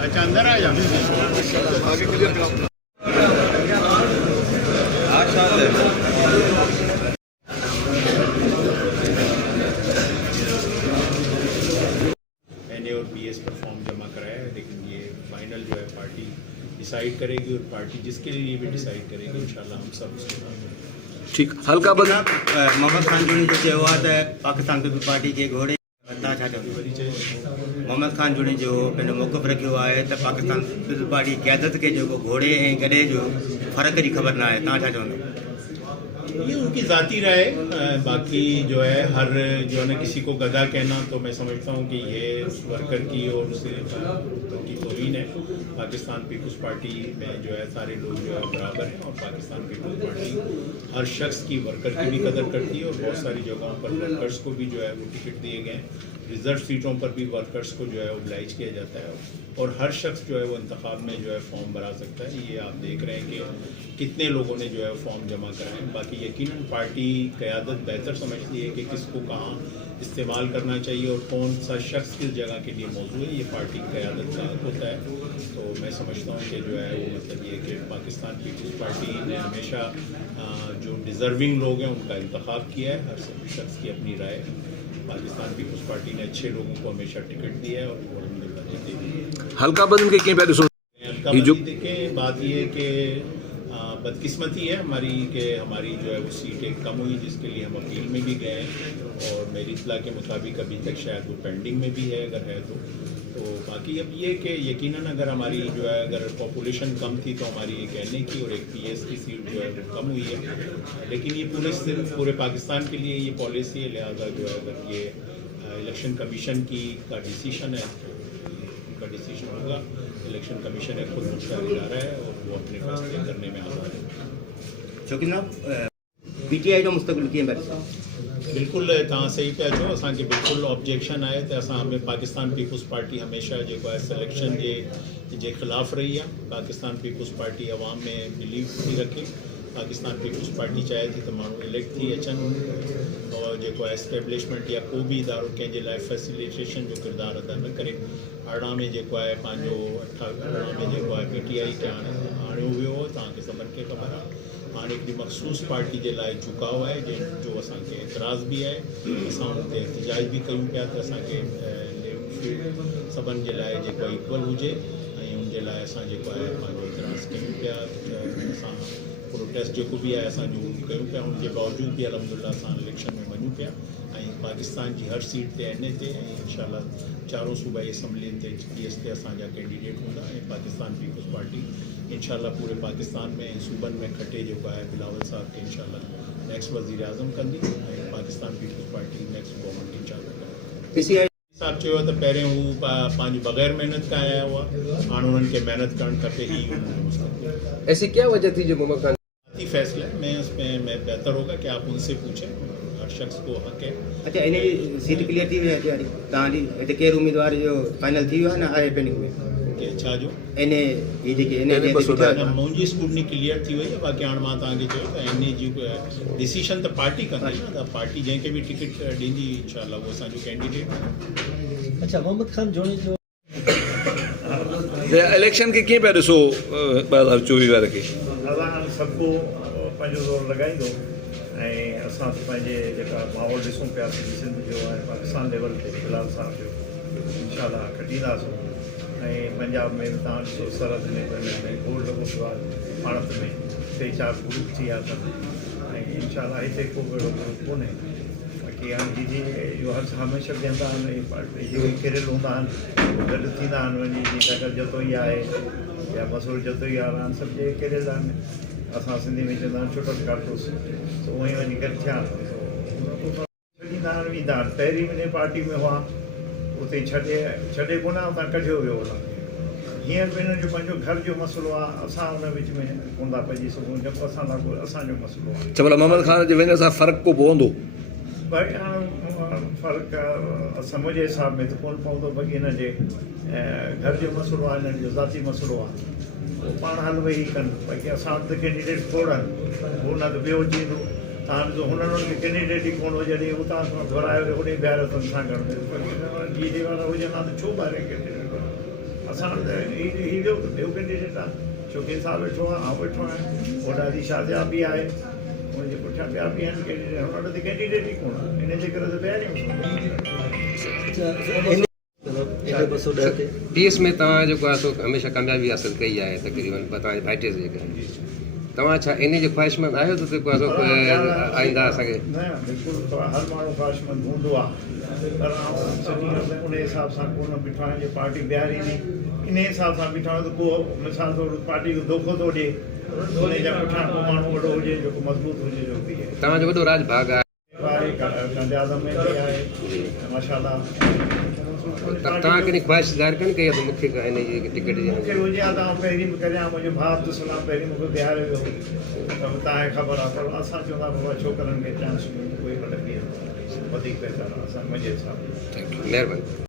अच्छा अंदर आ जाओ आगे क्लियर करो। मैंने और बीएस पर फॉर्म जमा कराया है, लेकिन ये फाइनल जो है पार्टी डिसाइड करेगी और पार्टी जिसके लिए भी डिसाइड करेगी इंशाल्लाह हम सब उसके ठीक हल्का बदल मोहम्मद खान जुड़ी जो चयो आहे त पाकिस्तान पीपल्स पार्टी के घोड़े तव्हां छा चवंदो? मोहम्मद खान जुड़ी जो पंहिंजो मौक़िफ़ रखियो आहे त पाकिस्तान पीपल्स पार्टी क़यादत खे जेको घोड़े ऐं गॾे जो फ़र्क़ जी ख़बर न आहे, तव्हां छा चवंदो? ये उनकी ज़ाती राय, बाकी जो है हर जो है ना किसी को गधा कहना तो मैं समझता हूँ कि ये उस वर्कर की और उसकी तौहीन है। पाकिस्तान पीपल्स पार्टी में जो है सारे लोग जो है बराबर हैं और पाकिस्तान पीपल्स पार्टी हर शख्स की वर्कर की भी कदर करती है और बहुत सारी जगहों पर वर्कर्स को भी जो है वो टिकट दिए गए हैं। रिजर्व सीटों पर भी वर्कर्स को जो है ओबलाइज किया जाता है और हर शख्स जो है वो इंतखाब में जो है फॉर्म भरा सकता है। ये आप देख रहे हैं कि कितने लोगों ने जो है फॉर्म जमा कराए। बाकी यकीनन पार्टी क़यादत बेहतर समझती है कि किसको कहाँ इस्तेमाल करना चाहिए और कौन सा शख्स किस जगह के लिए मौजूद है, ये पार्टी क़यादत का होता है। तो मैं समझता हूँ कि जो है वो मतलब ये कि पाकिस्तान पीपल्स पार्टी ने हमेशा जो डिज़र्विंग लोग हैं उनका इंतखाब किया है। हर शख्स की अपनी राय। पाकिस्तान पीपल्स पार्टी ने अच्छे लोगों को हमेशा टिकट दिया है और वो हल्का बदल के कहीं पहले हल्का बदल देखें। बात ये है कि बदकिस्मती है हमारी कि हमारी जो है वो सीट एक कम हुई, जिसके लिए हम अपील में भी गए और मेरी इत्तला के मुताबिक अभी तक शायद वो पेंडिंग में भी है, अगर है तो बाकी अब ये कि यकीनन अगर हमारी जो है अगर पॉपुलेशन कम थी तो हमारी एक एनए की और एक पीएस की सीट जो है वो कम हुई है। लेकिन ये पूरे पाकिस्तान के लिए ये पॉलिसी है, लिहाजा जो है अगर ये इलेक्शन कमीशन का डिसीशन है उनका डिसीजन होगा। इलेक्शन कमीशन एक खुद मुख्तार इदारा है और वो अपने फैसले करने में आज़ाद है। छोकी ना पीटीआई जो मुस्तक़बिल कीअं पिया बिल्कुल तव्हां सही पिया चओ। असांखे बिल्कुलु ऑब्जेक्शन आहे त असां में पाकिस्तान पीपल्स पार्टी हमेशह जेको आहे सिलेक्शन जे ख़िलाफ़ु रही आहे। पाकिस्तान पीपल्स पार्टी अवाम में बिलीव थी रखे। पाकिस्तान पीपल्स पार्टी चाहे थी त माण्हू इलेक्ट थी अचनि और जेको आहे एस्टेब्लिशमेंट या को बि इदारो कंहिंजे लाइ फैसिलिटेशन जो किरदारु अदा न करे। 18 में जेको आहे पंहिंजो 18 में जेको आहे पीटीआई खे आणियो वियो हो, तव्हांखे सभिनि खे ख़बर आहे। हाणे हिकिड़ी मख़सूस पार्टी जे लाइ झुकाव आहे जंहिंजो असांखे एतिराज़ बि आहे। असां हुन ते एहतिजाज बि कयूं पिया त असांखे सभिनि जे लाइ जेको इक्वल हुजे ऐं हुनजे लाइ असां जेको आहे पंहिंजो एतिराज़ कयूं पिया। असां प्रोटेस्ट जेको बि आहे असां जो कयूं पिया, हुनजे बावजूद बि अल्हम्दुलिल्लाह असां इलेक्शन में वञूं पिया ऐं पाकिस्तान जी हर सीट ते एनए ते ऐं इंशाल्लाह चारों सूबाई असम्बलियुनि ते पीएस ते असांजा कैंडिडेट हूंदा ऐं पाकिस्तान पीपल्स पार्टी इंशाल्लाह पूरे पाकिस्तान में सूबनि में खटे जेको आहे बिलावल साहब खे इंशाल्लाह नेक्स्ट वज़ीर आज़म कंदी ऐं पाकिस्तान पीपल्स पार्टी नेक्स्ट गवर्नमेंट इंशाल्लाह कंदी। पीसीआई साहब चयो त पहिरियों हू पंहिंजी बग़ैर महिनत खां आया हुआ, हाणे उन्हनि खे महिनत करणु खपे। ही ऐसी क्या वजह थी जो मोहम्मद खान फैसला है, मैं उसमें बेहतर होगा कि आप उनसे पूछें, हर शख्स को हक है। अच्छा इन जी सीट क्लियर थी वई आहे तयारी तव्हांजी? हिते केरु उम्मीदवार जो फाइनल थी वियो आहे न आहे पेंडिंग में? कि छा जो एनए ही जेके एनए मुंहिंजी स्कूटनी क्लियर थी वई आहे। बाक़ी हाणे मां तव्हांखे चयो त एनए जी डिसीशन त पार्टी कंदी न, त पार्टी जंहिंखे बि टिकट ॾींदी इंशाल्लाह उहो असांजो कैंडिडेट। अच्छा मोहम्मद खान जोड़ी जो इलेक्शन के कीअं पिया ॾिसो 2024 वारे खे? असां सबको पंहिंजो ज़ोर लॻाईंदो ऐं असां पंहिंजे जेका माहौल ॾिसूं पिया सिंध जो ऐं पाकिस्तान लेवल ते बिलाल साहब जो इंशाल्लाह कढींदासीं। ऐं पंजाब में तव्हां ॾिसो सरहद में गोल्ड लॻो पियो आहे, पाणत में 3-4 ग्रुप थी विया अथनि ऐं इंशाल्लाह हिते को बि अहिड़ो ग्रुप कोन्हे। बाक़ी हाणे दीदी इहो हर हमेशह ॾींदा आहिनि जेके किरियल हूंदा आहिनि गॾु थींदा आहिनि वञी जीअं अगरि जतोई आहे या मसूर जतोई वारा आहिनि सभु जेके किरियल आहिनि असां सिंधी में चवंदा आहियूं छुटल कारतूस, त उहे वञी गॾु थिया छॾींदा आहिनि वेंदा आहिनि। पहिरीं वञे पार्टी में हुआ उते छॾे कोन उतां कढियो वियो हुन। हींअर बि हिननि जो पंहिंजो घर जो मसइलो आहे, असां हुन विच में कोन था पइजी सघूं जेको असां लाइ असांजो मसइलो आहे। चवल मोहम्मद खान जे वञण सां फ़र्क़ु को पवंदो? भई हाणे फ़र्क़ु मुंहिंजे हिसाब में त कोन पवंदो। बाक़ी हिन जे घर जो मसइलो आहे, हिननि जो ज़ाती मसइलो आहे, उहो पाण हल वेही कनि। बाक़ी असां वटि त कैंडिडेट खोड़ आहिनि, उहो न त ॿियो थींदो। तव्हां ॾिसो हुननि खे कैंडिडेट ई कोन हो जॾहिं हुतां खां घुरायो होॾे ॿीहर अथनि सां गॾु जीडी वारा हुजनि हा त छो ॿाहिरि कैंडिडेट असां वटि त हीअ ॿियो कैंडिडेट आहे शौकीन साहब वेठो आहे आउं वेठो आहियां होॾा जी शादिया बि आहे हुनजे पुठियां ॿिया बि आहिनि कैंडिडेट हुन वटि त कैंडिडेट ई कोन आहे इन जे करे त ॿिया पीएस में तव्हां जेको आहे सो हमेशह कामयाबी हासिल कई आहे तक़रीबन तव्हांजे भाइटे जे करे तव्हां छा इन जो ख़्वाहिशमंद आहियो त जेको आहे सो आईंदा असांखे न बिल्कुलु हर माण्हू ख़्वाहिशमंद हूंदो आहे पर आउं सॼी उन हिसाब सां कोन बीठो आहियां जे पार्टी ॿिहारी इन हिसाब सां बीठो आहियां त को मिसाल तौरु पार्टी खे धोखो थो ॾिए उन जा पुठियां को माण्हू वॾो हुजे जेको मज़बूत हुजे जो बि आहे तव्हांजो वॾो राज भाग आहे कांधे आज़म में बि आहे माशाल्लाह तव्हां कॾहिं ख़्वाहिश ज़ाहिर कोन कई आहे त मूंखे इन जी टिकट जी मूंखे हुजे हा त आउं पहिरीं बि करियां मुंहिंजो भाउ अब्दुलसलाम पहिरीं मूंखे बिहारियो वियो त तव्हांखे ख़बर आहे पर असां चवंदा बाबा छोकिरनि खे चांस कोई मतिलबु वधीक बहितर आहे असां मुंहिंजे हिसाब सां थैंक यू महिरबानी